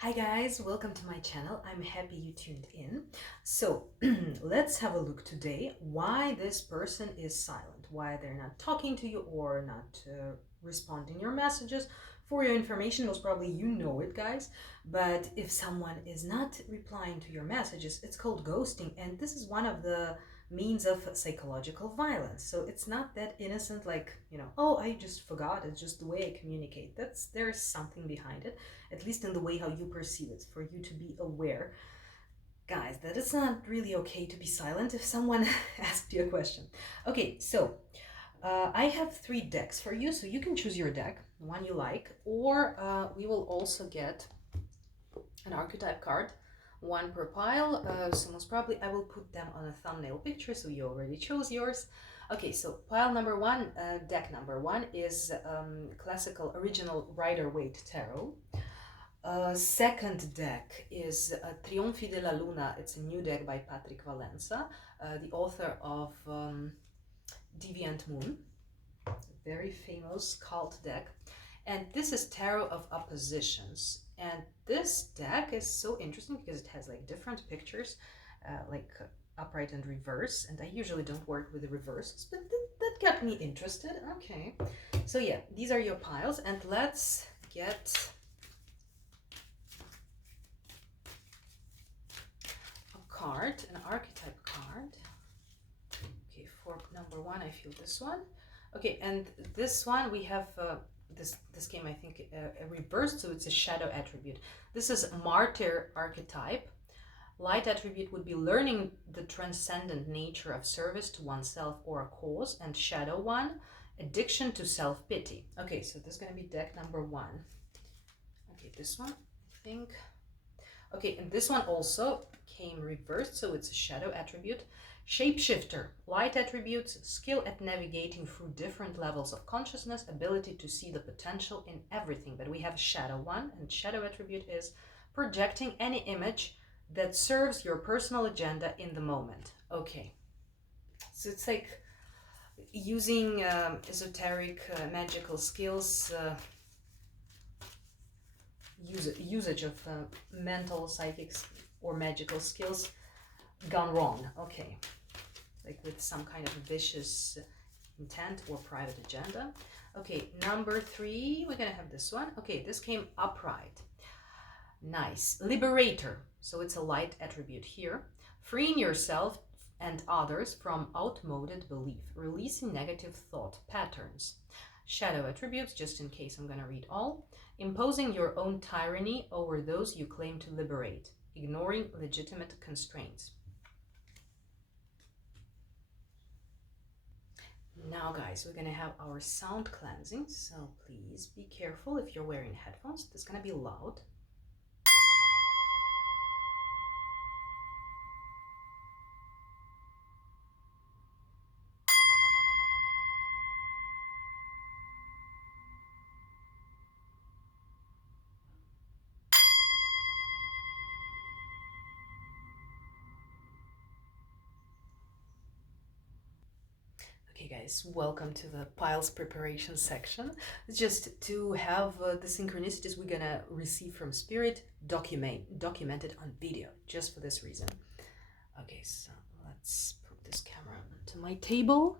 Hi guys, welcome to my channel. I'm happy you tuned in. So let's have a look today why this person is silent, why they're not talking to you or not responding your messages. For your information, most probably you know it, guys, but if someone is not replying to your messages, it's called ghosting, and this is one of the means of psychological violence. So it's not that innocent, like, oh, I just forgot, it's just the way I communicate. There's something behind it, at least in the way how you perceive it, for you to be aware, guys, that it's not really okay to be silent if someone asked you a question. Okay, so I have 3 decks for you, so you can choose your deck, the one you like, or we will also get an archetype card, one per pile. So most probably I will put them on a thumbnail picture, so you already chose yours. Okay, so pile number 1, deck number 1 is classical original Rider-Waite tarot. Second deck is Trionfi della Luna. It's a new deck by Patrick Valenza, the author of Deviant Moon, a very famous cult deck. And this is Tarot of Oppositions. And this deck is so interesting because it has like different pictures, like upright and reverse. And I usually don't work with the reverses, but that got me interested. Okay. So yeah, these are your piles. And let's get card, an archetype card. Okay, for number 1, I feel this one. Okay, and this one we have this came, I think, a reverse, so it's a shadow attribute. This is Martyr archetype. Light attribute would be learning the transcendent nature of service to oneself or a cause, and shadow one, addiction to self-pity. Okay, so this is going to be deck number 1. Okay, this one, I think. Okay, and this one also came reversed, so it's a shadow attribute. Shapeshifter, light attributes, skill at navigating through different levels of consciousness, ability to see the potential in everything. But we have shadow one, and shadow attribute is projecting any image that serves your personal agenda in the moment. Okay, so it's like using esoteric magical skills, usage of mental, psychic, or magical skills gone wrong. Okay, like with some kind of vicious intent or private agenda. Okay, number 3, we're gonna have this one. Okay, this came upright. Nice. Liberator, so it's a light attribute here. Freeing yourself and others from outmoded belief, releasing negative thought patterns. Shadow attributes, just in case I'm gonna read all. Imposing your own tyranny over those you claim to liberate, ignoring legitimate constraints. Now guys, we're gonna have our sound cleansing, so please be careful if you're wearing headphones. It's gonna be loud. Okay guys, welcome to the piles preparation section. Just to have the synchronicities we're gonna receive from spirit documented on video, just for this reason. Okay, so let's put this camera onto my table.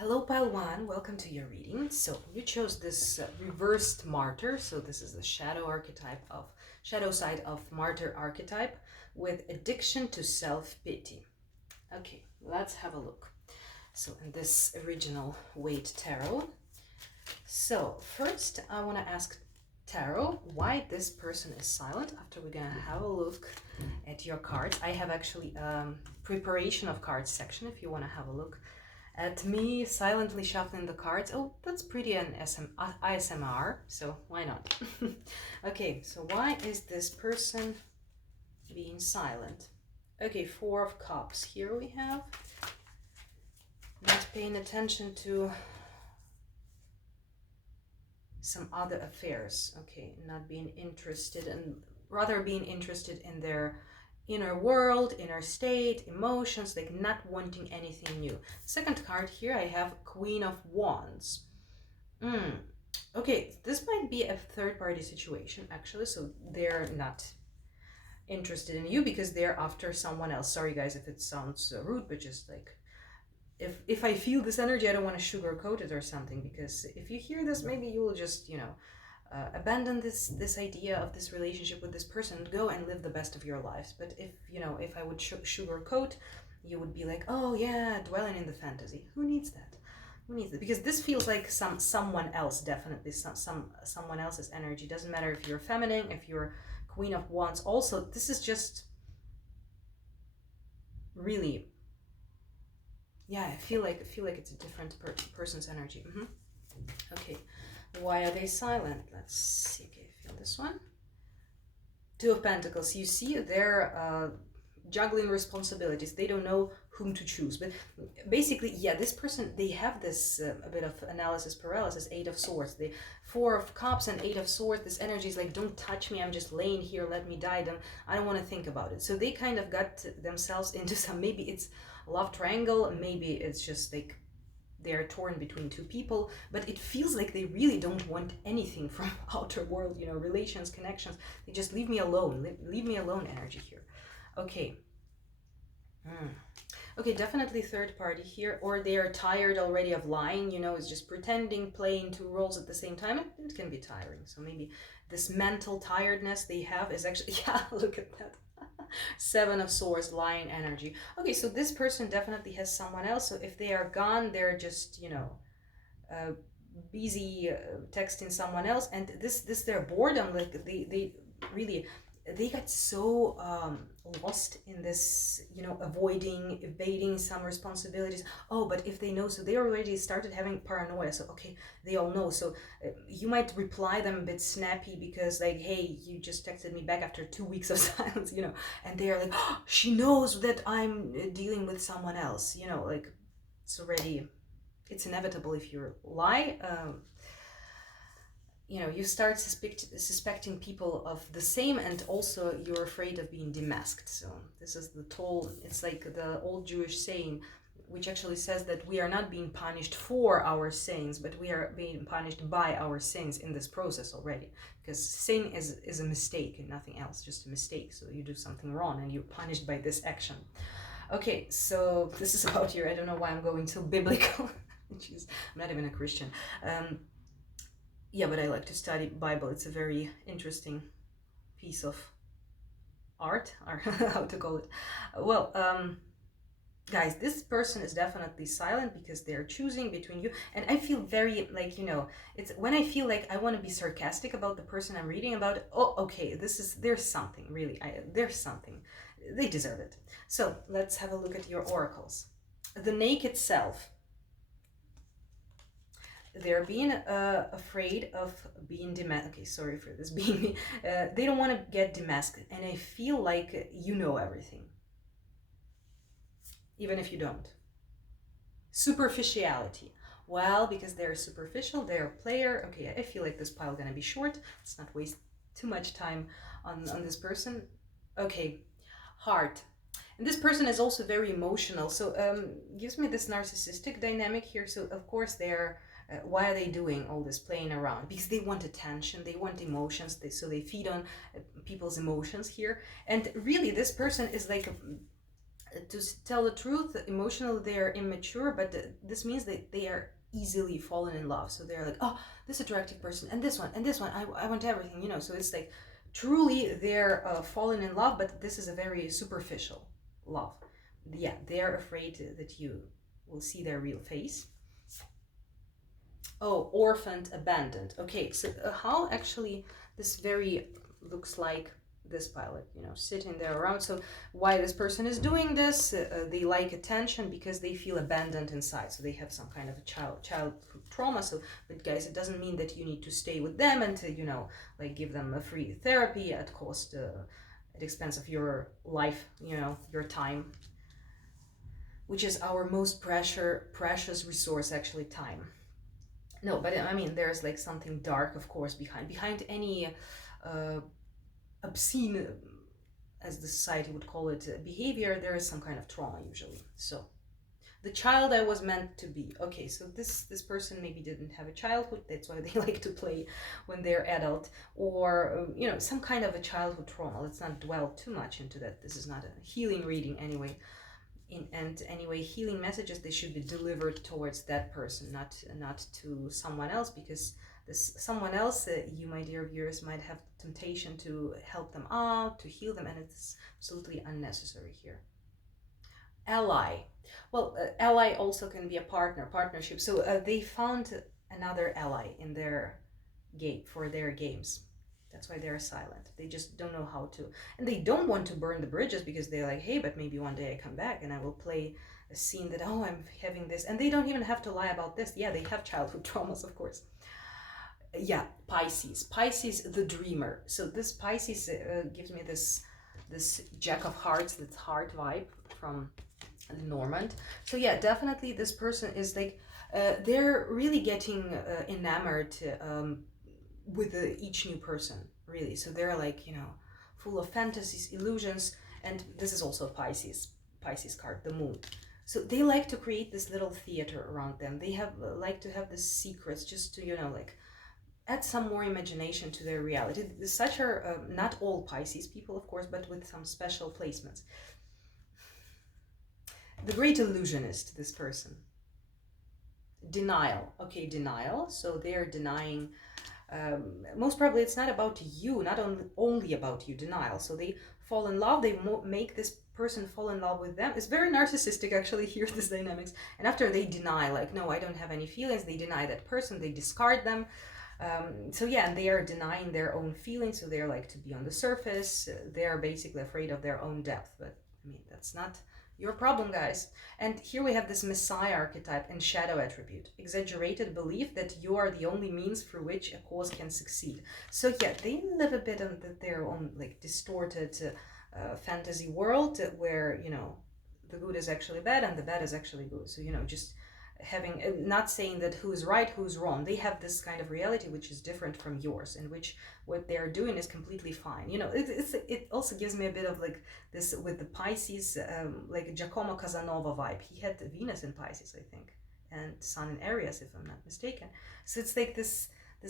Hello, Pile One. Welcome to your reading. So you chose this reversed Martyr. So this is the shadow side of Martyr archetype with addiction to self-pity. Okay, let's have a look. So in this original Waite tarot. So first, I want to ask Tarot why this person is silent. After we're gonna have a look at your cards. I have actually preparation of cards section if you want to have a look at me silently shuffling the cards. Oh, that's pretty an ASMR, so why not? Okay, so why is this person being silent? Okay, Four of Cups. Here we have not paying attention to some other affairs. Okay, not being interested and rather being interested in their inner world, inner state, emotions, like not wanting anything new. Second card here, I have Queen of Wands. Okay, this might be a third-party situation, actually, so they're not interested in you because they're after someone else. Sorry, guys, if it sounds rude, but just like, if I feel this energy, I don't want to sugarcoat it or something, because if you hear this, maybe you will just, abandon this idea of this relationship with this person and go and live the best of your lives. But if I would sugarcoat, you would be like, oh yeah, dwelling in the fantasy. Who needs that? Who needs it? Because this feels like someone else, definitely someone else's energy. Doesn't matter if you're feminine, if you're Queen of Wands. Also, this is just really, yeah, I feel like it's a different person's energy. Okay, why are they silent? Let's see. Okay, feel this one. Two of Pentacles. You see, they're juggling responsibilities. They don't know whom to choose. But basically, yeah, this person, they have this a bit of analysis paralysis. Eight of Swords. The Four of Cups and Eight of Swords. This energy is like, don't touch me. I'm just laying here. Let me die. I don't want to think about it. So they kind of got themselves into some, maybe it's love triangle. Maybe it's just like they're torn between two people, but it feels like they really don't want anything from outer world, relations, connections. They just leave me alone, leave me alone energy here. Okay. Okay, definitely third party here, or they are tired already of lying, it's just pretending, playing two roles at the same time. It can be tiring. So maybe this mental tiredness they have is actually, yeah, look at that. Seven of Swords, Lion energy. Okay, so this person definitely has someone else. So if they are gone, they're just, busy texting someone else. And this their boredom, like they really, they got so lost in this, avoiding, evading some responsibilities. Oh, but if they know, so they already started having paranoia. So, okay, they all know. So you might reply them a bit snappy because like, hey, you just texted me back after 2 weeks of silence, and they are like, oh, she knows that I'm dealing with someone else, like it's already, it's inevitable if you lie. You start suspecting people of the same, and also you're afraid of being demasked. So this is the toll. It's like the old Jewish saying, which actually says that we are not being punished for our sins, but we are being punished by our sins in this process already. Because sin is a mistake and nothing else, just a mistake. So you do something wrong and you're punished by this action. Okay, so this is about here. I don't know why I'm going so biblical. Jeez, I'm not even a Christian. Yeah, but I like to study Bible. It's a very interesting piece of art, or how to call it. Well, guys, this person is definitely silent because they're choosing between you. And I feel very like, it's when I feel like I want to be sarcastic about the person I'm reading about. Oh, okay, there's something really. There's something. They deserve it. So let's have a look at your oracles. The naked self. They're being afraid of being demasked. Okay, sorry for this being they don't want to get demasked, and I feel like you know everything, even if you don't. Superficiality. Well, because they're superficial, they're a player. Okay, I feel like this pile gonna be short. Let's not waste too much time on this person. Okay, heart. And this person is also very emotional, so gives me this narcissistic dynamic here. So of course they're why are they doing all this playing around? Because they want attention, they want emotions, so they feed on people's emotions here. And really, this person is like To tell the truth, emotionally they are immature, but this means that they are easily fallen in love. So they're like, oh, this attractive person, and this one, and this one, I want everything, you know. So it's like truly they're fallen in love, but this is a very superficial love. Yeah, they're afraid that you will see their real face. Oh, orphaned, abandoned. Okay, so how actually this very looks like this pilot, you know, sitting there around. So why this person is doing this? They like attention because they feel abandoned inside. So they have some kind of a childhood trauma. So, but guys, it doesn't mean that you need to stay with them and to, you know, like give them a free therapy at cost, at expense of your life, you know, your time, which is our most precious resource, actually, time. No, but I mean, there's like something dark, of course, behind any uh, obscene, as the society would call it, behavior. There is some kind of trauma usually. So the child I was meant to be. Okay, so this person maybe didn't have a childhood. That's why they like to play when they're adult, or you know, some kind of a childhood trauma. Let's not dwell too much into that. This is not a healing reading anyway. And anyway, healing messages, they should be delivered towards that person, not to someone else, because this someone else, you, my dear viewers, might have temptation to help them out, to heal them, and it's absolutely unnecessary here. Ally. Well, ally also can be a partnership. So they found another ally in their game, for their games. That's why they're silent. They just don't know how to. And they don't want to burn the bridges, because they're like, hey, but maybe one day I come back and I will play a scene that, oh, I'm having this. And they don't even have to lie about this. Yeah, they have childhood traumas, of course. Yeah, Pisces. Pisces, the dreamer. So this Pisces gives me this Jack of Hearts, this heart vibe from Normand. So yeah, definitely this person is like, they're really getting enamored with each new person, really. So they're like, you know, full of fantasies, illusions, and this is also Pisces card, the moon. So they like to create this little theater around them. They have like to have the secrets, just to, you know, like add some more imagination to their reality. Such are not all Pisces people, of course, but with some special placements. The great illusionist, this person. Denial. Okay, denial. So they're denying. Most probably it's not about you, not only about you. Denial. So they fall in love. They make this person fall in love with them. It's very narcissistic, actually. Here, this dynamics. And after they deny, like, no, I don't have any feelings. They deny that person. They discard them. So yeah, and they are denying their own feelings. So they're like to be on the surface. They are basically afraid of their own depth. But I mean, that's not your problem, guys. And here we have this Messiah archetype and shadow attribute. Exaggerated belief that you are the only means through which a cause can succeed. So yeah, they live a bit in their own like distorted fantasy world where, you know, the good is actually bad and the bad is actually good. So, you know, just having, not saying that who's right, who's wrong. They have this kind of reality which is different from yours, in which what they're doing is completely fine. You know, it also gives me a bit of like this with the Pisces, like Giacomo Casanova vibe. He had Venus in Pisces, I think, and Sun in Aries, if I'm not mistaken. So it's like this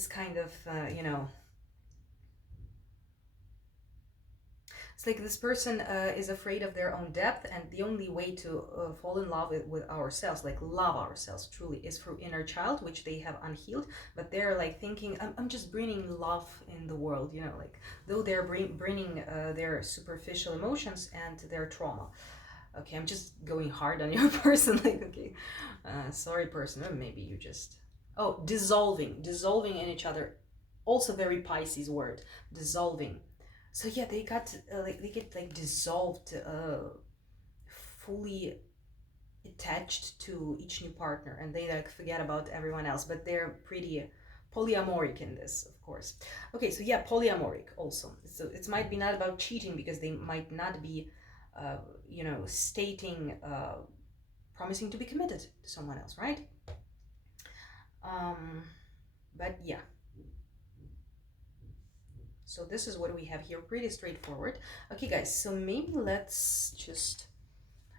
kind of you know, it's like this person is afraid of their own depth, and the only way to fall in love with ourselves, like love ourselves truly, is through inner child, which they have unhealed. But they're like thinking, I'm just bringing love in the world, you know, like though they're bringing their superficial emotions and their trauma. Okay, I'm just going hard on your person, like, okay, sorry person, or maybe you just, oh, dissolving in each other, also very Pisces word, dissolving. So yeah, they got like they get like dissolved, fully attached to each new partner, and they like forget about everyone else. But they're pretty polyamoric in this, of course. Okay, so yeah, polyamoric also. So it might be not about cheating, because they might not be, you know, stating, promising to be committed to someone else, right? But yeah. So this is what we have here, pretty straightforward. Okay, guys, so maybe let's just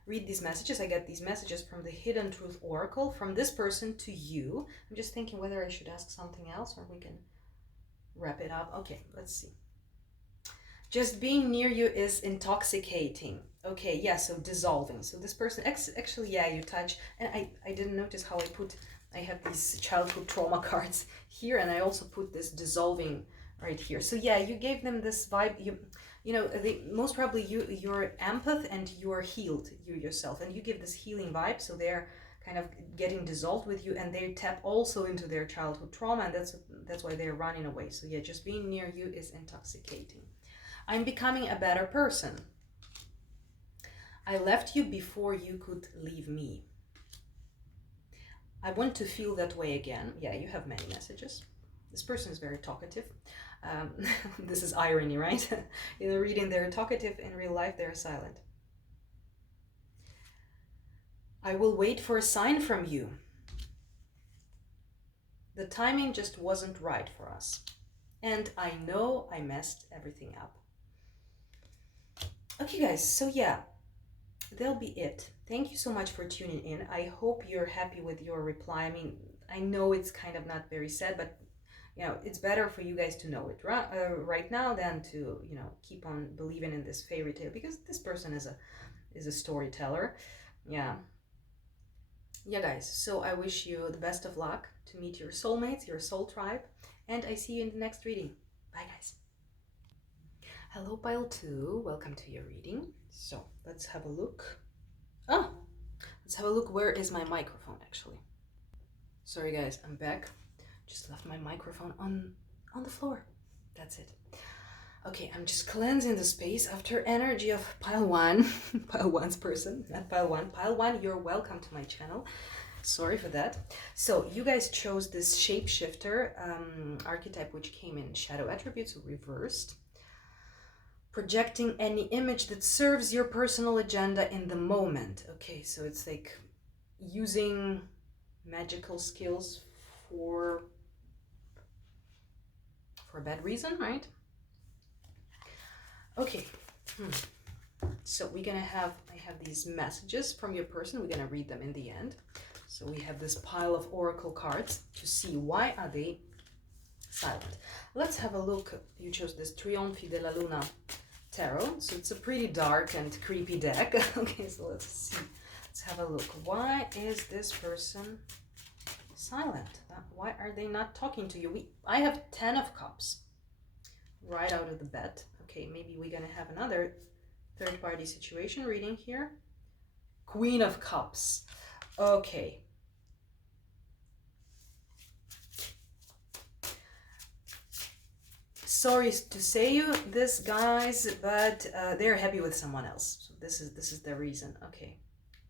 read these messages. I get these messages from the Hidden Truth Oracle, from this person to you. I'm just thinking whether I should ask something else or we can wrap it up. Okay, let's see. Just being near you is intoxicating. Okay, yeah, so dissolving. So this person, actually, yeah, you touch, and I didn't notice how I have these childhood trauma cards here, and I also put this dissolving right here. So yeah, you gave them this vibe. You know, most probably you're empath and you're healed, you yourself, and you give this healing vibe. So they're kind of getting dissolved with you, and they tap also into their childhood trauma, and that's why they're running away. So yeah, just being near you is intoxicating. I'm becoming a better person. I left you before you could leave me. I want to feel that way again. Yeah, you have many messages. This person is very talkative. Um, this is irony, right? In the reading, they're talkative. In real life, they're silent. I will wait for a sign from you. The timing just wasn't right for us. And I know I messed everything up. Okay, guys, so yeah, that'll be it. Thank you so much for tuning in. I hope you're happy with your reply. I mean, I know it's kind of not very sad, but you know, it's better for you guys to know it right now than to, you know, keep on believing in this fairy tale, because this person is a storyteller. Yeah. Yeah, guys. So I wish you the best of luck to meet your soulmates, your soul tribe, and I see you in the next reading. Bye, guys. Hello, pile 2. Welcome to your reading. So let's have a look. Oh, let's have a look. Where is my microphone, actually? Sorry, guys, I'm back. Just left my microphone on the floor. That's it. Okay, I'm just cleansing the space after energy of pile 1. Pile 1's person, not pile 1. Pile 1, you're welcome to my channel. Sorry for that. So you guys chose this shapeshifter archetype, which came in shadow attributes, reversed. Projecting any image that serves your personal agenda in the moment. Okay, so it's like using magical skills for a bad reason, right? Okay. So we're gonna have, I have these messages from your person. We're gonna read them in the end. So we have this pile of oracle cards to see why are they silent. Let's have a look. You chose this Trionfi de la Luna tarot. So it's a pretty dark and creepy deck. Okay, so let's see. Let's have a look. Why is this person silent? Why are they not talking to you? I have 10 of Cups right out of the bat. Okay, maybe we're gonna have another third-party situation reading here. Queen of Cups. Okay. Sorry to say you this, guys, but they're happy with someone else. So this is the reason. Okay.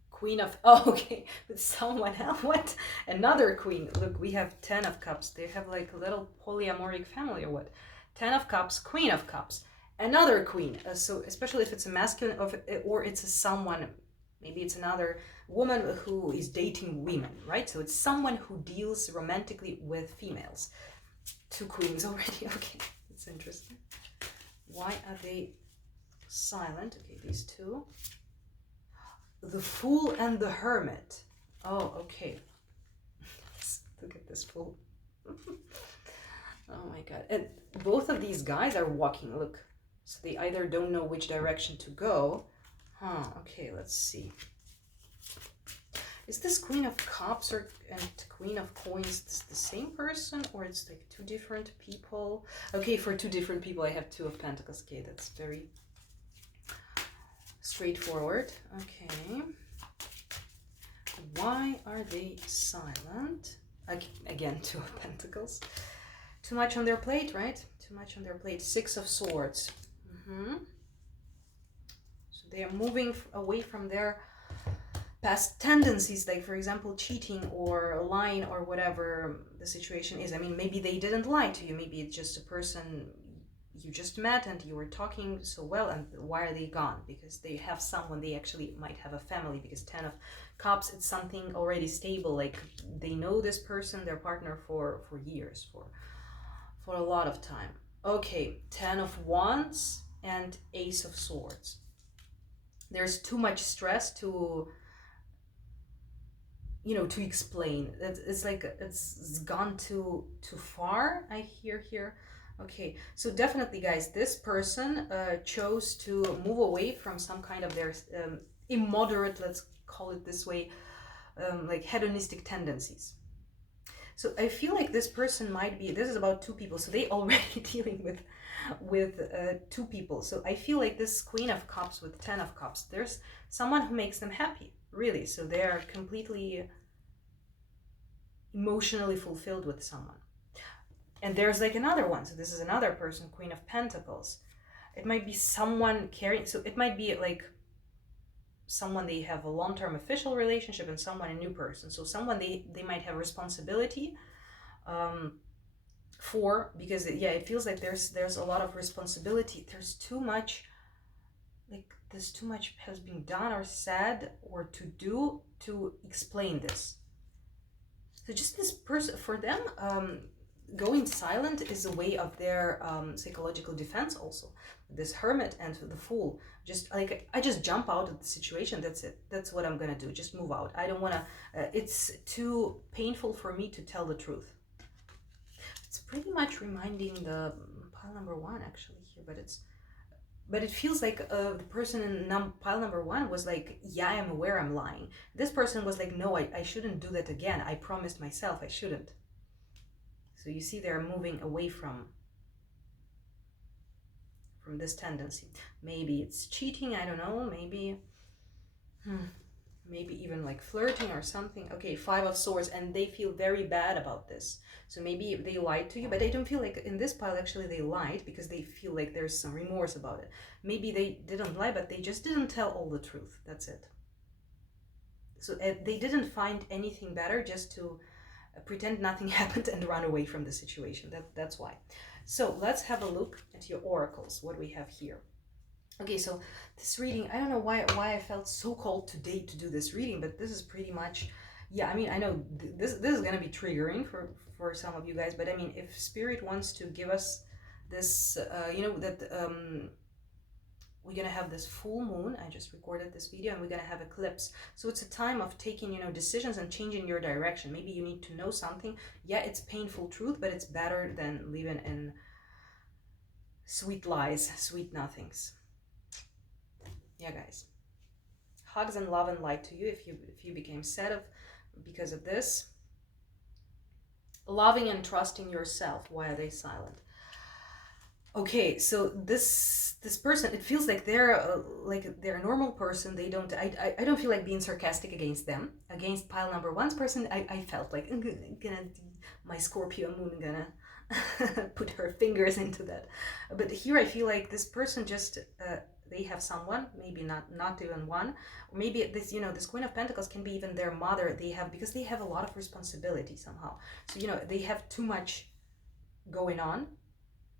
Queen of, oh, okay, with someone else. What? Another queen. Look, we have 10 of Cups. They have like a little polyamoric family or what? 10 of Cups, Queen of Cups, another queen. So especially if it's a masculine or it's a someone, maybe it's another woman who is dating women, right? So it's someone who deals romantically with females. 2 queens already. Okay, that's interesting. Why are they silent? Okay, these 2. The Fool and the Hermit. Oh, okay. Look at this fool. Oh my god. And both of these guys are walking, look. So they either don't know which direction to go. Huh, okay, let's see. Is this Queen of Cups and Queen of Coins the same person, or it's like 2 different people? Okay, for 2 different people I have 2 of Pentacles. Okay, that's very straightforward. Okay. Why are they silent? Again, 2 of Pentacles. Too much on their plate, right? Too much on their plate. 6 of Swords. So they are moving away from their past tendencies, like for example cheating or lying or whatever the situation is. I mean, maybe they didn't lie to you, maybe it's just a person you just met and you were talking so well, and why are they gone? Because they have someone, they actually might have a family, because 10 of Cups, it's something already stable, like they know this person, their partner, for years, for a lot of time. Okay, 10 of Wands and Ace of Swords. There's too much stress to, you know, to explain. It's like it's gone too far, I hear here. Okay, so definitely, guys, this person chose to move away from some kind of their immoderate, let's call it this way, like hedonistic tendencies. So I feel like this person might be, this is about two people, so they already dealing with two people. So I feel like this Queen of Cups with 10 of Cups, there's someone who makes them happy, really. So they're completely emotionally fulfilled with someone. And there's like another one. So this is another person, Queen of Pentacles. It might be someone carrying, so it might be like someone they have a long-term official relationship and someone a new person. So someone they might have responsibility for, because it feels like there's a lot of responsibility. There's too much, like there's too much has been done or said or to do to explain this. So just this person, for them, going silent is a way of their psychological defense also. This Hermit and the Fool, just like, I just jump out of the situation, that's it, that's what I'm gonna do, just move out. I don't want to, it's too painful for me to tell the truth. It's pretty much reminding the pile number one actually here, but it feels like the person in pile number one was like, yeah, I'm aware I'm lying. This person was like, no, I shouldn't do that again. I promised myself I shouldn't. So you see they're moving away from this tendency. Maybe it's cheating, I don't know, maybe even like flirting or something. Okay, 5 of Swords, and they feel very bad about this. So maybe they lied to you, but I don't feel like in this pile actually they lied, because they feel like there's some remorse about it. Maybe they didn't lie, but they just didn't tell all the truth. That's it. So they didn't find anything better just to pretend nothing happened and run away from the situation. That's why. So let's have a look at your oracles, what we have here. Okay, so this reading, I don't know why I felt so called today to do this reading, but this is pretty much, yeah, I mean, I know this is going to be triggering for some of you guys, but I mean, if Spirit wants to give us this, that we're going to have this full moon. I just recorded this video, and we're going to have eclipse. So it's a time of taking, decisions and changing your direction. Maybe you need to know something. Yeah, it's painful truth, but it's better than living in sweet lies, sweet nothings. Yeah, guys. Hugs and love and light to you if you became sad because of this. Loving and trusting yourself. Why are they silent? Okay, so this person, it feels like they're a normal person. They don't, I don't feel like being sarcastic against them. Against pile number one's person, I felt like my Scorpio moon gonna put her fingers into that. But here I feel like this person just they have someone, maybe not even one, or maybe this this Queen of Pentacles can be even their mother. Because they have a lot of responsibility somehow. So they have too much going on,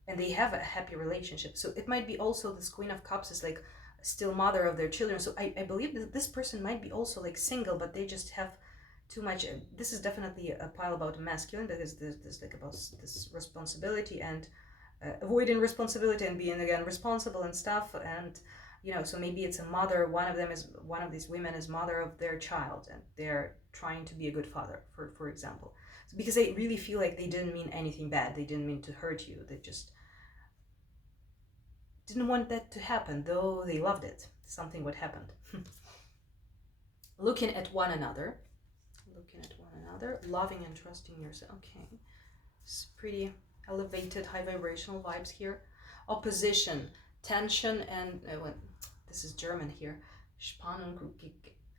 and they have a happy relationship. So it might be also this Queen of Cups is like still mother of their children. So I believe that this person might be also like single, but they just have too much. This is definitely a pile about masculine, because there's like about this responsibility and avoiding responsibility and being again responsible and stuff. And so maybe it's a mother. One of these women is mother of their child, and they're trying to be a good father, for example. So because they really feel like they didn't mean anything bad, they didn't mean to hurt you, they just didn't want that to happen, though they loved it. Something would happen. Looking at one another, loving and trusting yourself. Okay, it's pretty elevated, high vibrational vibes here. Opposition, tension, and this is German here. Spannung.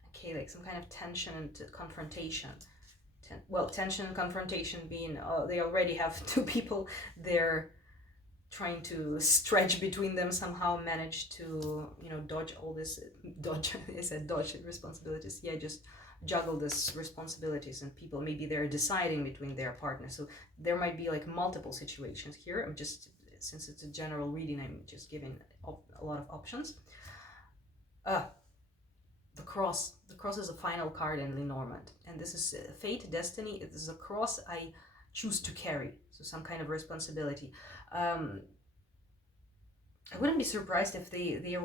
Okay, like some kind of tension and confrontation. Tension and confrontation being they already have two people. They're trying to stretch between them, somehow manage to dodge all this I said dodge responsibilities. Yeah, just juggle this responsibilities, and people, maybe they're deciding between their partners. So there might be like multiple situations here. I'm just, since it's a general reading, I'm just giving a lot of options. The cross is a final card in Lenormand, and this is fate, destiny. It is a cross I choose to carry, so some kind of responsibility. I wouldn't be surprised if they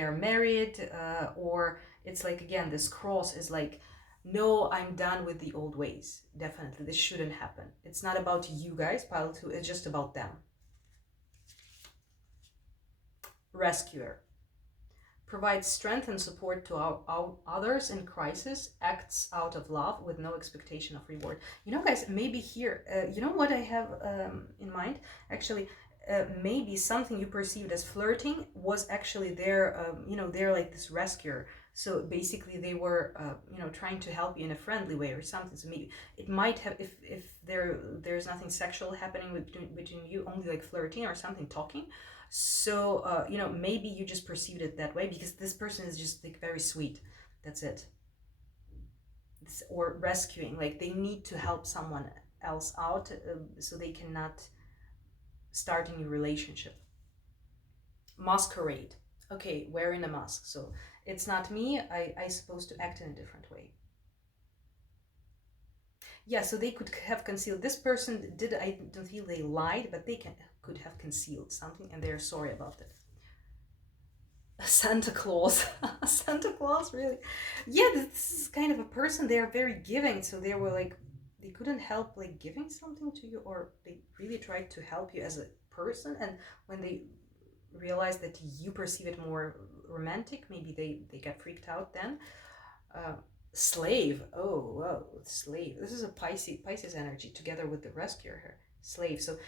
are married, or it's like, again, this cross is like, no, I'm done with the old ways. Definitely, this shouldn't happen. It's not about you guys, pile 2, it's just about them. rescuer. Provides strength and support to our others in crisis, acts out of love with no expectation of reward. You know, guys, maybe here, you know what I have in mind? Actually, maybe something you perceived as flirting was actually their, they're like this rescuer. So basically, they were, trying to help you in a friendly way or something. So maybe it might have, if there's nothing sexual happening between you, only like flirting or something, talking. So maybe you just perceived it that way because this person is just like very sweet. That's it. Or rescuing, like they need to help someone else out, so they cannot start a new relationship. Masquerade. Okay, wearing a mask. So it's not me. I supposed to act in a different way. Yeah, so they could have concealed. This person did. I don't feel they lied, but they could have concealed something, and they're sorry about it. Santa Claus. Santa Claus, really? Yeah, this is kind of a person. They are very giving, so they were like, they couldn't help like giving something to you, or they really tried to help you as a person. And when they realized that you perceive it more romantic, maybe they get freaked out then. Slave. Oh, whoa, slave. This is a Pisces energy together with the rescuer here. Slave. So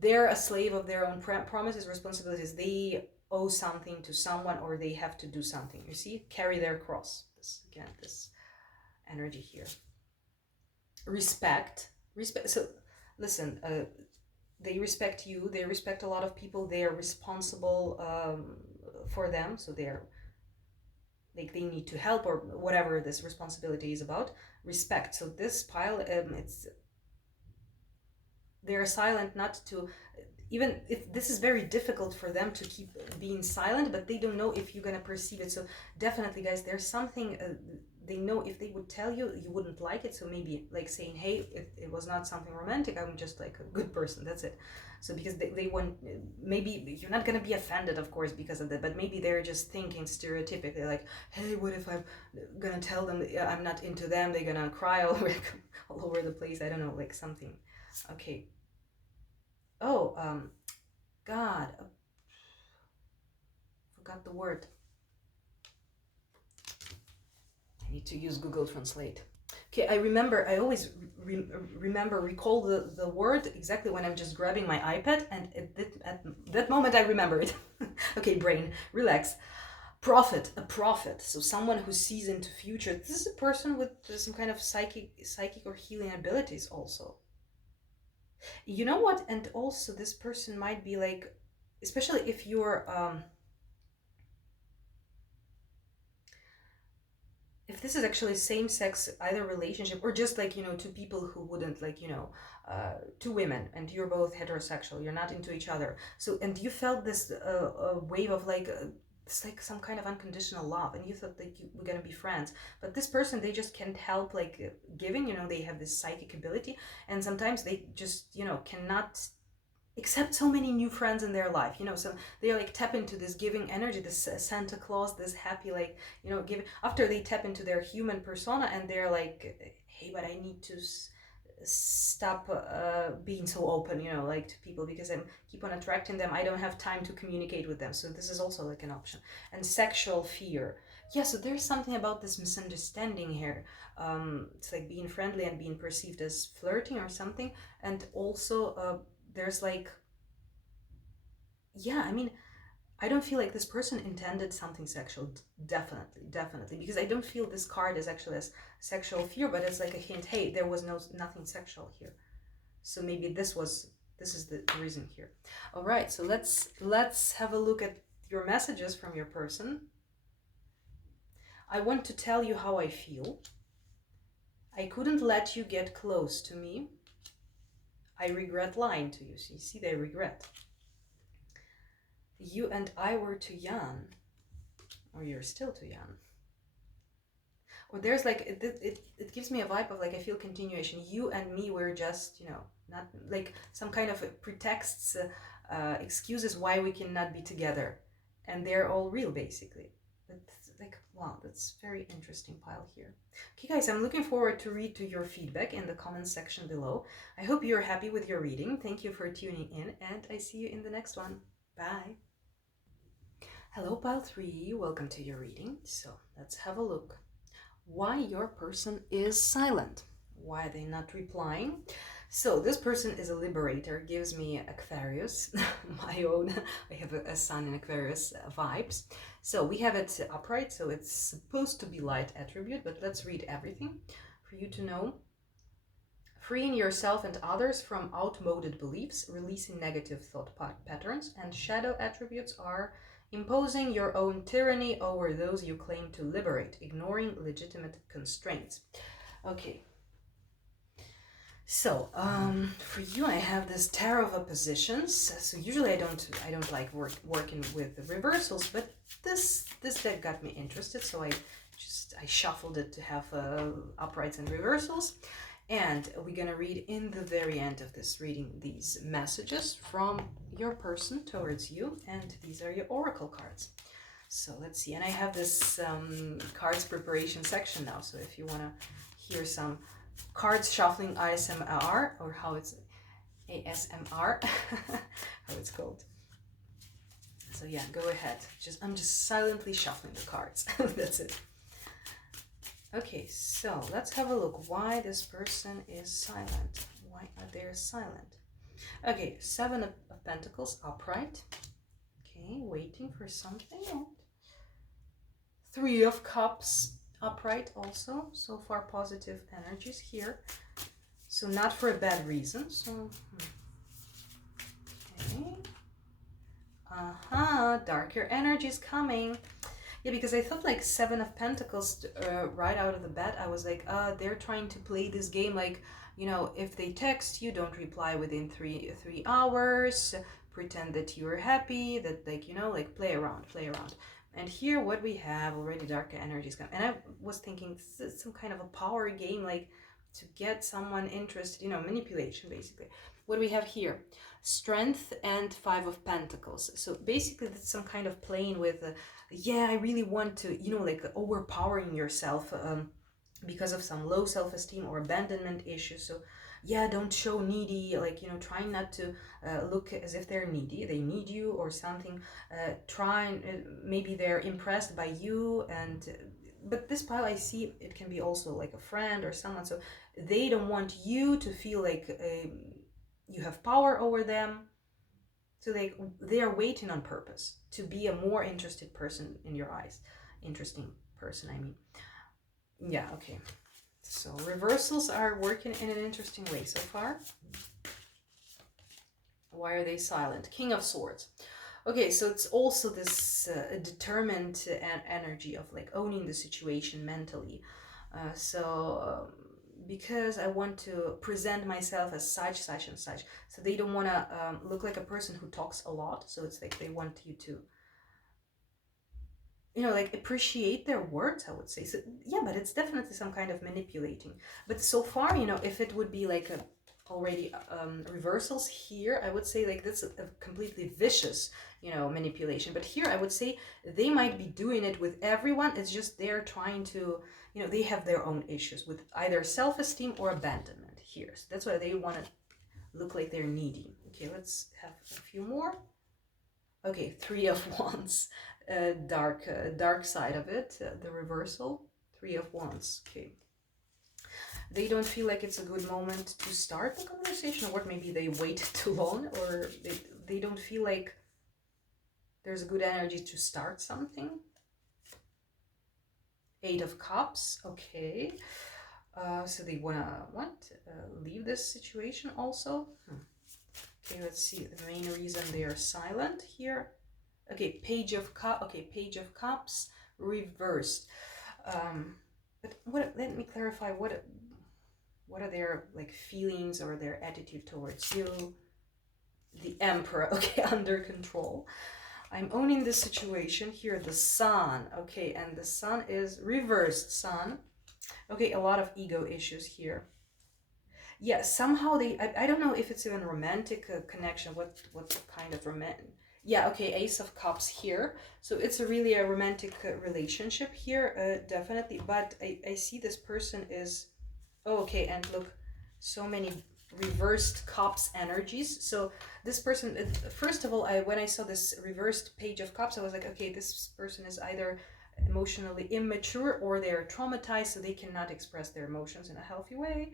they're a slave of their own promises, responsibilities. They owe something to someone, or they have to do something. You see, carry their cross. This again, this energy here. Respect. So listen, they respect you. They respect a lot of people. They are responsible for them. So they're like, they need to help, or whatever this responsibility is about. Respect. So this pile, they're silent, not to, even if this is very difficult for them to keep being silent, but they don't know if you're gonna perceive it. So definitely, guys, there's something they know if they would tell you, you wouldn't like it. So maybe like saying, hey, it was not something romantic, I'm just like a good person, that's it. So because they want, maybe you're not gonna be offended, of course, because of that, but maybe they're just thinking stereotypically, like, hey, what if I'm gonna tell them I'm not into them, they're gonna cry all over the place, I don't know, like something. Okay. Oh, God, forgot the word. I need to use Google Translate. Okay, I remember, I always recall the word exactly when I'm just grabbing my iPad, and at that moment I remember it. Okay, brain, relax. Prophet, a prophet, so someone who sees into future. This is a person with some kind of psychic or healing abilities also. You know what? And also this person might be like, especially if you're if this is actually same-sex either relationship, or just like, two people who wouldn't like, two women, and you're both heterosexual, you're not into each other, so, and you felt this wave of like it's like some kind of unconditional love, and you thought that you were gonna be friends, but this person, they just can't help like giving, they have this psychic ability, and sometimes they just cannot accept so many new friends in their life, so they like tap into this giving energy, this Santa Claus, this happy, like, giving, after they tap into their human persona, and they're like, hey, but I need to stop being so open, like to people, because I'm keep on attracting them, I don't have time to communicate with them. So this is also like an option. And sexual fear, yeah, so there's something about this misunderstanding here. It's like being friendly and being perceived as flirting or something, and also there's like, yeah, I mean, I don't feel like this person intended something sexual. Definitely, because I don't feel this card is actually as sexual fear, but it's like a hint. Hey, there was nothing sexual here, so maybe this is the reason here. All right, so let's have a look at your messages from your person. I want to tell you how I feel. I couldn't let you get close to me. I regret lying to you. So you see, they regret. You and I were too young, or you're still too young. Or there's like, it gives me a vibe of like, I feel continuation. You and me were just, not like some kind of pretexts, excuses why we cannot be together. And they're all real, basically. It's like, wow, that's very interesting pile here. Okay, guys, I'm looking forward to read to your feedback in the comments section below. I hope you're happy with your reading. Thank you for tuning in, and I see you in the next one. Bye. Hello, pile 3, welcome to your reading. So let's have a look. Why your person is silent? Why are they not replying? So this person is a liberator, gives me Aquarius, my own. I have a sun in Aquarius vibes. So we have it upright, so it's supposed to be light attribute, but let's read everything for you to know. Freeing yourself and others from outmoded beliefs, releasing negative thought patterns, and shadow attributes are imposing your own tyranny over those you claim to liberate, ignoring legitimate constraints. Okay. So, for you, I have this tarot of oppositions. So usually I don't like working with the reversals, but this deck got me interested, so I shuffled it to have uprights and reversals. And we're gonna read in the very end of this reading these messages from your person towards you, and these are your oracle cards. So let's see, and I have this cards preparation section now, so if you want to hear some cards shuffling ASMR, or how it's ASMR, how it's called. So yeah, go ahead. I'm just silently shuffling the cards. That's it. Okay, so let's have a look why this person is silent. Why are they silent? Okay, 7 of Pentacles upright. Okay, waiting for something. 3 of Cups upright also. So far positive energies here. So not for a bad reason. So, okay. Darker energies coming. Yeah, because I thought like 7 of Pentacles right out of the bat. I was like, they're trying to play this game like, you know, if they text you, don't reply within three hours. Pretend that you are happy, that like, you know, like play around. And here what we have already, darker energies come. And I was thinking some kind of a power game, like to get someone interested, you know, manipulation basically. What do we have here? Strength and 5 of Pentacles. So basically that's some kind of playing with yeah, I really want to, you know, like overpowering yourself because of some low self-esteem or abandonment issues. So yeah, don't show needy, like, you know, trying not to look as if they're needy, they need you or something. Maybe they're impressed by you, and but this pile I see it can be also like a friend or someone, so they don't want you to feel like you have power over them. So they are waiting on purpose to be a more interested person in your eyes. Interesting person, I mean. Yeah, okay. So reversals are working in an interesting way so far. Why are they silent? King of Swords. Okay, so it's also this determined energy of like owning the situation mentally. Because I want to present myself as such and such. So they don't want to look like a person who talks a lot. So it's like they want you to, you know, like appreciate their words, I would say. So yeah, but it's definitely some kind of manipulating. But so far, you know, if it would be like a already reversals here, I would say like that's a completely vicious, you know, manipulation. But here I would say they might be doing it with everyone. It's just they're trying to, you know, they have their own issues with either self-esteem or abandonment here. So that's why they want to look like they're needy. Okay, let's have a few more. Okay, 3 of Wands, dark side of it, the reversal, 3 of Wands. Okay. They don't feel like it's a good moment to start the conversation, or what, maybe they wait too long, or they don't feel like there's a good energy to start something. 8 of Cups, okay. So they wanna leave this situation also. Okay, let's see the main reason they are silent here. Okay, Page of Cups reversed. But let me clarify what are their like feelings or their attitude towards you. The Emperor, okay, under control. I'm owning this situation here. The Sun, okay, and the Sun is reversed Sun. Okay, a lot of ego issues here. Yeah, somehow I don't know if it's even romantic connection. What kind of romantic? Yeah, okay, Ace of Cups here. So it's really a romantic relationship here, definitely. But I see this person is, oh, okay, and look, so many reversed cups energies. So this person, first of all, when I saw this reversed page of cups, I was like, okay, this person is either emotionally immature or they're traumatized, so they cannot express their emotions in a healthy way.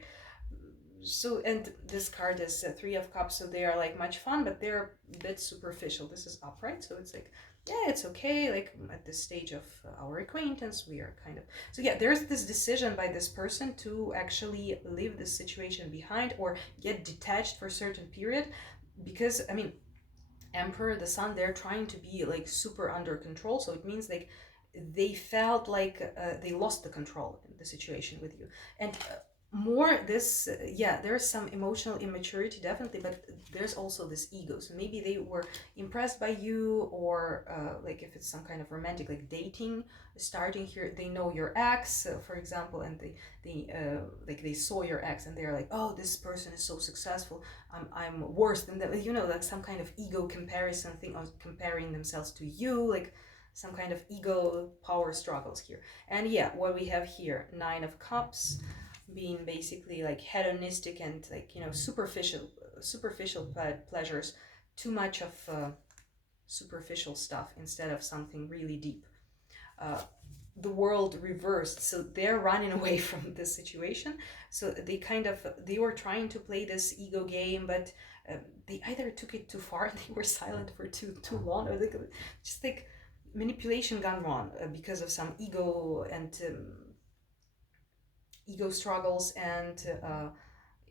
So, and this card is Three of Cups, so they are like much fun, but they're a bit superficial. This is upright, so it's like, yeah, it's okay. Like at this stage of our acquaintance, we are kind of, so yeah, there's this decision by this person to actually leave this situation behind or get detached for a certain period, because I mean, Emperor, the Sun, they're trying to be like super under control, so it means like they felt like they lost the control in the situation with you. And more this yeah, there's some emotional immaturity definitely, but there's also this ego. So maybe they were impressed by you, or like if it's some kind of romantic, like dating starting here, they know your ex, for example, and they like they saw your ex and they're like, oh, this person is so successful, I'm worse than them, you know, like some kind of ego comparison thing, or comparing themselves to you, like some kind of ego power struggles here. And yeah, what we have here, Nine of Cups, being basically like hedonistic and like, you know, superficial pleasures, too much of superficial stuff instead of something really deep. The world reversed, so they're running away from this situation. So they were trying to play this ego game, but they either took it too far, they were silent for too long, or just like manipulation gone wrong because of some ego and ego struggles and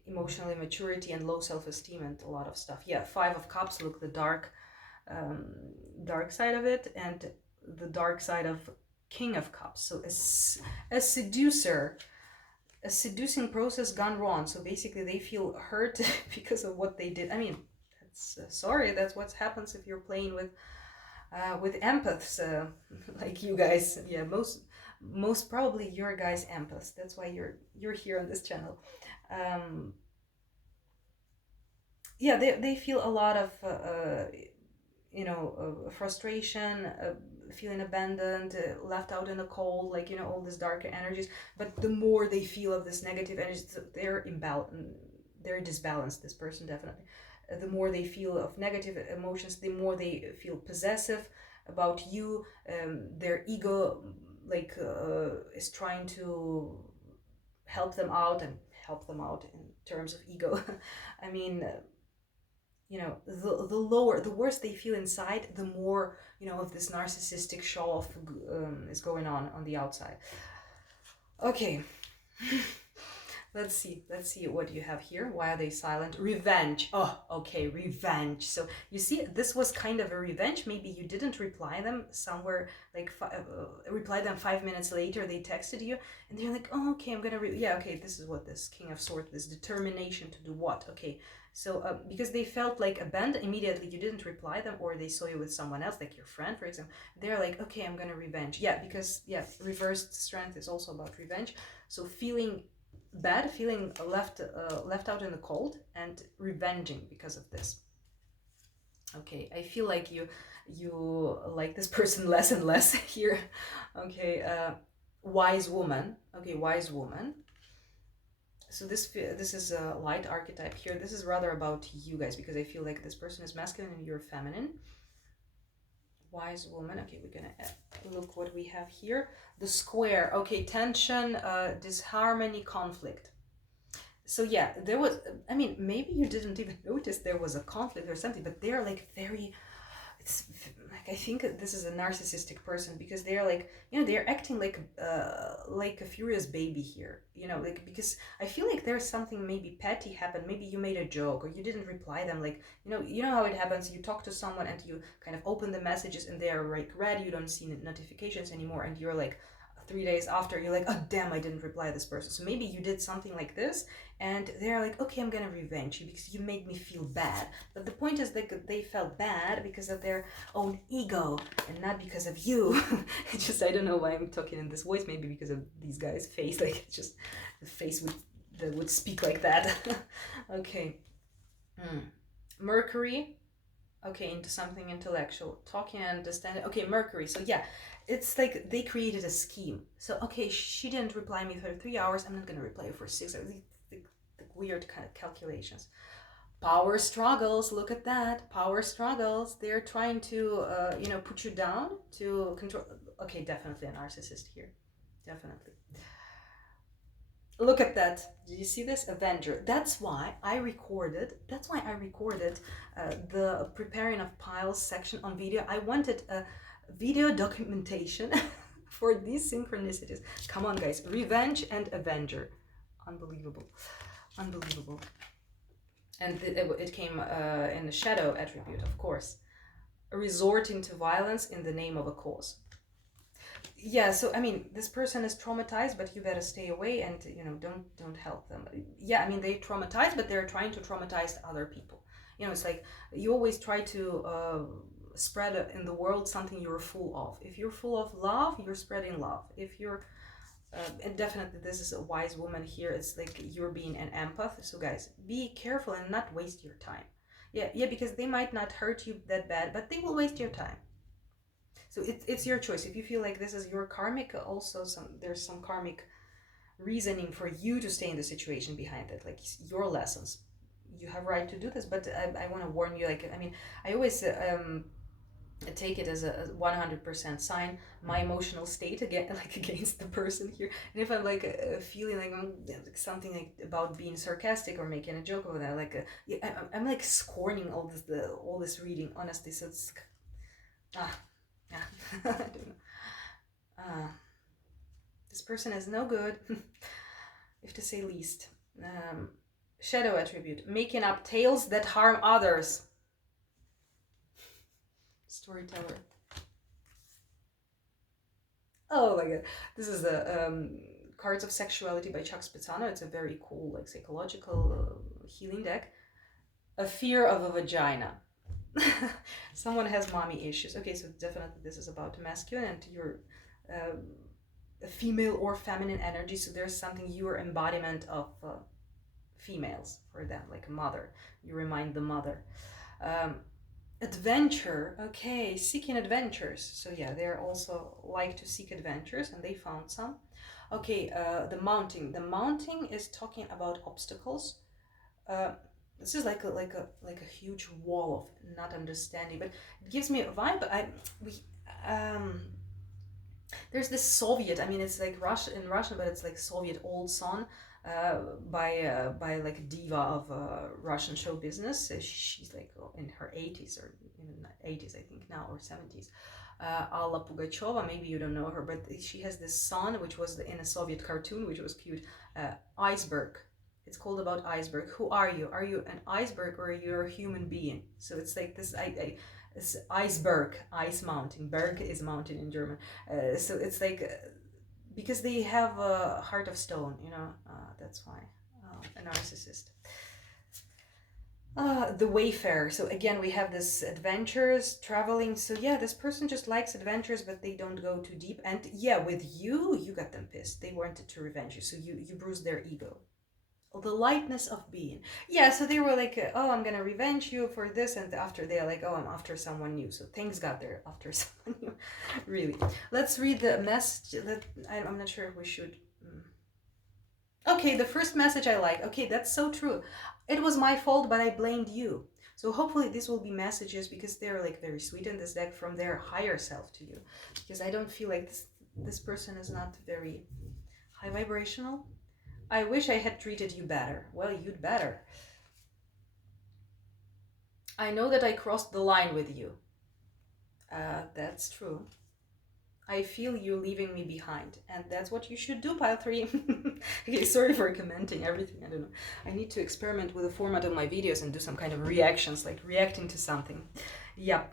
emotional immaturity and low self-esteem and a lot of stuff. Yeah, Five of Cups, look, the um, dark side of it, and the dark side of King of Cups. So a seducer, a seducing process gone wrong. So basically they feel hurt because of what they did. I mean, that's sorry, that's what happens if you're playing with empaths like you guys. Yeah, most probably your guys empaths. That's why you're here on this channel. um yeah, they feel a lot of you know, frustration, feeling abandoned, left out in the cold, like, you know, all these darker energies. But the more they feel of this negative energy, they're disbalanced, this person definitely. The more they feel of negative emotions, the more they feel possessive about you. Their ego like is trying to help them out, and help them out in terms of ego. I mean, you know, the worse they feel inside, the more, you know, of this narcissistic show off is going on the outside. Okay. Let's see what you have here. Why are they silent? Revenge. Oh, okay, revenge. So you see, this was kind of a revenge. Maybe you didn't reply them somewhere, like reply them 5 minutes later. They texted you, and they're like, oh, okay, I'm gonna yeah, okay, this is what this King of Swords, this determination to do what. Okay, so because they felt like abandoned immediately, you didn't reply them, or they saw you with someone else, like your friend, for example. They're like, okay, I'm gonna revenge. Yeah, because yeah, reversed strength is also about revenge. So feeling bad, feeling left out in the cold, and revenging because of this. Okay, I feel like you like this person less and less here. Okay, wise woman. Okay, wise woman. So this is a light archetype here. This is rather about you guys, because I feel like this person is masculine and you're feminine. Wise woman. Okay, we're gonna look what we have here. The square. Okay, tension, disharmony, conflict. So yeah, there was, I mean, maybe you didn't even notice there was a conflict or something, but they're like very, it's like, I think this is a narcissistic person, because they're like, you know, they're acting like a furious baby here, you know, like, because I feel like there's something maybe petty happened. Maybe you made a joke, or you didn't reply them, like, you know how it happens, you talk to someone and you kind of open the messages and they are like red, you don't see notifications anymore, and you're like 3 days after, you're like, oh damn, I didn't reply this person. So maybe you did something like this, and they're like, okay, I'm gonna revenge you because you made me feel bad. But the point is that they felt bad because of their own ego and not because of you. It's just, I don't know why I'm talking in this voice, maybe because of these guys' face, like it's just the face that would speak like that. Okay. Mercury. Okay, into something intellectual, talking and understanding. Okay, Mercury. So yeah, it's like they created a scheme. So okay, she didn't reply me for 3 hours, I'm not gonna reply her for 6 hours. weird kind of calculations. Power struggles, look at that. Power struggles. They're trying to, put you down, to control. Okay, definitely a narcissist here. Definitely. Look at that. Did you see this? Avenger. That's why I recorded the preparing of piles section on video. I wanted a video documentation for these synchronicities. Come on, guys. Revenge and Avenger. Unbelievable. Unbelievable. And it came in the shadow attribute, of course. Resorting to violence in the name of a cause. Yeah, so I mean, this person is traumatized, but you better stay away and don't help them. Yeah, I mean, they traumatized, but they're trying to traumatize other people. It's like you always try to spread in the world something you're full of. If you're full of love, you're spreading love. If you're and definitely this is a wise woman here. It's like you're being an empath. So guys, be careful and not waste your time. Yeah, because they might not hurt you that bad, but they will waste your time. So it's your choice. If you feel like this is your karmic, also there's some karmic reasoning for you to stay in the situation behind it, like your lessons. You have right to do this, but I want to warn you. Like, I mean, I always take it as a 100% sign my emotional state again, like against the person here. And if I'm like feeling like something like about being sarcastic or making a joke about that, like I'm like scorning all this reading, honestly. So it's yeah. I don't know. This person is no good, if to say least. Shadow attribute, making up tales that harm others. Storyteller. Oh my god. This is the Cards of Sexuality by Chuck Spitzano. It's a very cool, like, psychological healing deck. A fear of a vagina. Someone has mommy issues. Okay, so definitely this is about masculine and your female or feminine energy. So there's something, your embodiment of females for them, like a mother. You remind the mother. Adventure. Okay, seeking adventures. So yeah, they're also like to seek adventures, and they found some. Okay, the mounting. The mounting is talking about obstacles. This is like a huge wall of not understanding, but it gives me a vibe. There's this Soviet. I mean, it's like Russian, but it's like Soviet old song by like a diva of Russian show business. She's like in her 80s or even 80s, I think now, or 70s. Alla Pugacheva. Maybe you don't know her, but she has this song which was in a Soviet cartoon, which was cute. Iceberg. It's called about iceberg. Who are you? Are you an iceberg or are you a human being? So it's like this. It's iceberg, ice mountain. Berg is mountain in German. So it's like because they have a heart of stone. That's why a narcissist. The wayfarer. So again, we have this adventures, traveling. So yeah, this person just likes adventures, but they don't go too deep. And yeah, with you got them pissed. They wanted to revenge you, so you bruised their ego. The lightness of being. Yeah, so they were like, oh, I'm gonna revenge you for this, and after they're like, oh, I'm after someone new. So things got there after someone new. Really. Let's read the message. I'm not sure if we should. Okay, the first message I like. Okay, that's so true. It was my fault, but I blamed you. So hopefully this will be messages, because they're like very sweet in this deck, from their higher self to you. Because I don't feel like this person is not very high vibrational. I wish I had treated you better. Well, you'd better. I know that I crossed the line with you. That's true. I feel you leaving me behind, and that's what you should do, pile 3. Okay, sorry for commenting everything. I don't know. I need to experiment with the format of my videos and do some kind of reactions, like reacting to something. Yeah.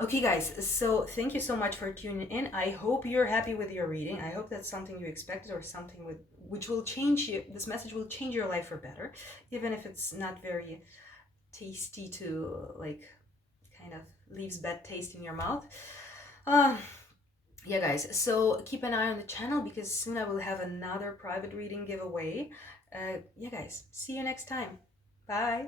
Okay, guys, so thank you so much for tuning in. I hope you're happy with your reading. I hope that's something you expected, or something which will change you. This message will change your life for better, even if it's not very tasty to, like, kind of leaves bad taste in your mouth. Yeah, guys, so keep an eye on the channel, because soon I will have another private reading giveaway. Yeah, guys, see you next time. Bye.